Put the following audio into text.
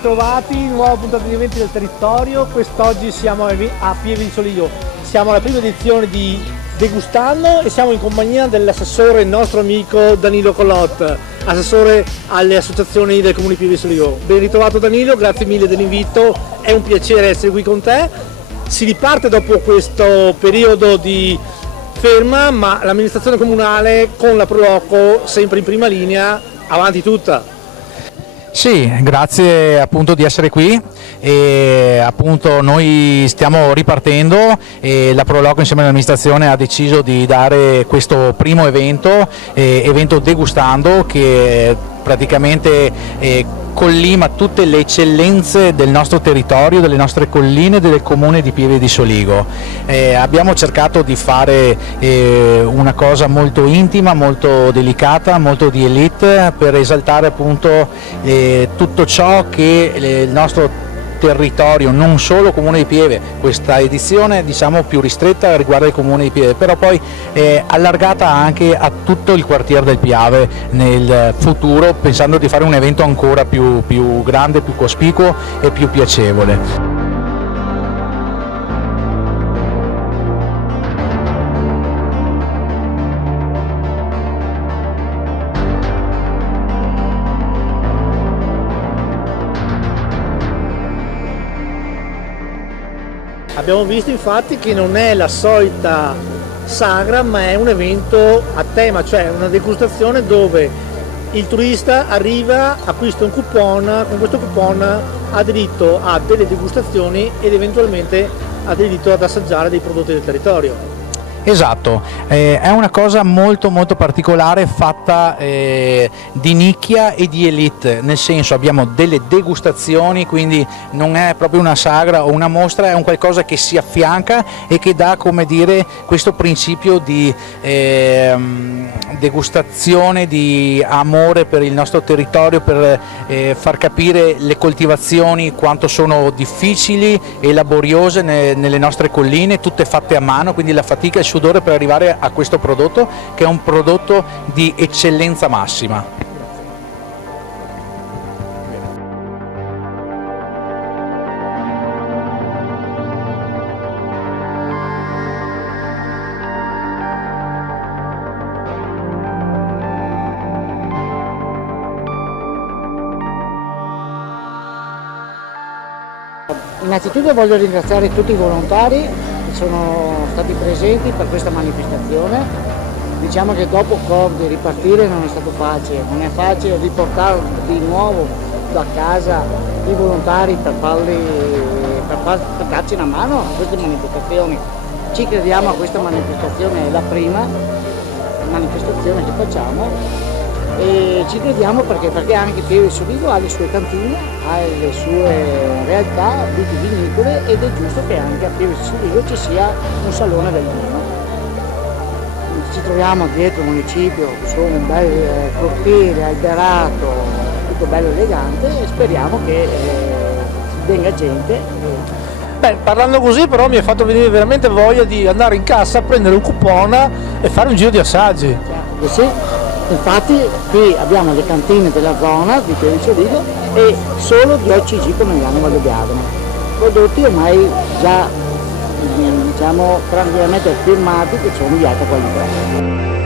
ritrovati, nuova puntata di Eventi del Territorio. Quest'oggi siamo a Pieve di Soligo, siamo alla prima edizione di Degustando e siamo in compagnia dell'assessore, il nostro amico Danilo Collot, assessore alle associazioni del Comune di Pieve di Soligo. Ben ritrovato Danilo, grazie mille dell'invito, è un piacere essere qui con te. Si riparte dopo questo periodo di ferma, ma l'amministrazione comunale con la Proloco sempre in prima linea, avanti tutta. Sì, grazie appunto di essere qui e appunto noi stiamo ripartendo e la Proloco insieme all'amministrazione ha deciso di dare questo primo evento Degustando, che praticamente collima tutte le eccellenze del nostro territorio, delle nostre colline e del comune di Pieve di Soligo. Abbiamo cercato di fare una cosa molto intima, molto delicata, molto di elite, per esaltare appunto tutto ciò che il nostro territorio, non solo Comune di Pieve. Questa edizione diciamo più ristretta riguarda il Comune di Pieve, però poi è allargata anche a tutto il quartiere del Piave nel futuro, pensando di fare un evento ancora più grande, più cospicuo e più piacevole. Abbiamo visto infatti che non è la solita sagra, ma è un evento a tema, cioè una degustazione dove il turista arriva, acquista un coupon, con questo coupon ha diritto a delle degustazioni ed eventualmente ha diritto ad assaggiare dei prodotti del territorio. Esatto, è una cosa molto particolare, fatta di nicchia e di elite, nel senso abbiamo delle degustazioni, quindi non è proprio una sagra o una mostra, è un qualcosa che si affianca e che dà, come dire, questo principio di degustazione, di amore per il nostro territorio, per far capire le coltivazioni quanto sono difficili e laboriose nelle nostre colline, tutte fatte a mano, quindi la fatica e il sudore per arrivare a questo prodotto, che è un prodotto di eccellenza massima. Innanzitutto voglio ringraziare tutti i volontari che sono stati presenti per questa manifestazione. Diciamo che dopo Covid ripartire non è stato facile, non è facile riportare di nuovo da casa i volontari per darci una mano a queste manifestazioni. Ci crediamo a questa manifestazione, è la prima manifestazione che facciamo e ci crediamo perché anche Pieve di Soligo ha le sue cantine, ha le sue realtà vitivinicole ed è giusto che anche a Pieve di Soligo ci sia un salone del vino. Ci troviamo dietro il municipio su un bel cortile alberato, tutto bello elegante, e speriamo che venga gente. Beh, parlando così però mi ha fatto venire veramente voglia di andare in cassa, prendere un coupon e fare un giro di assaggi. Sì. Infatti qui abbiamo le cantine della zona di Pieve di Soligo e solo di OCG Conegliano Valle Diadema. Prodotti ormai già diciamo tranquillamente firmati che sono di alta qualità.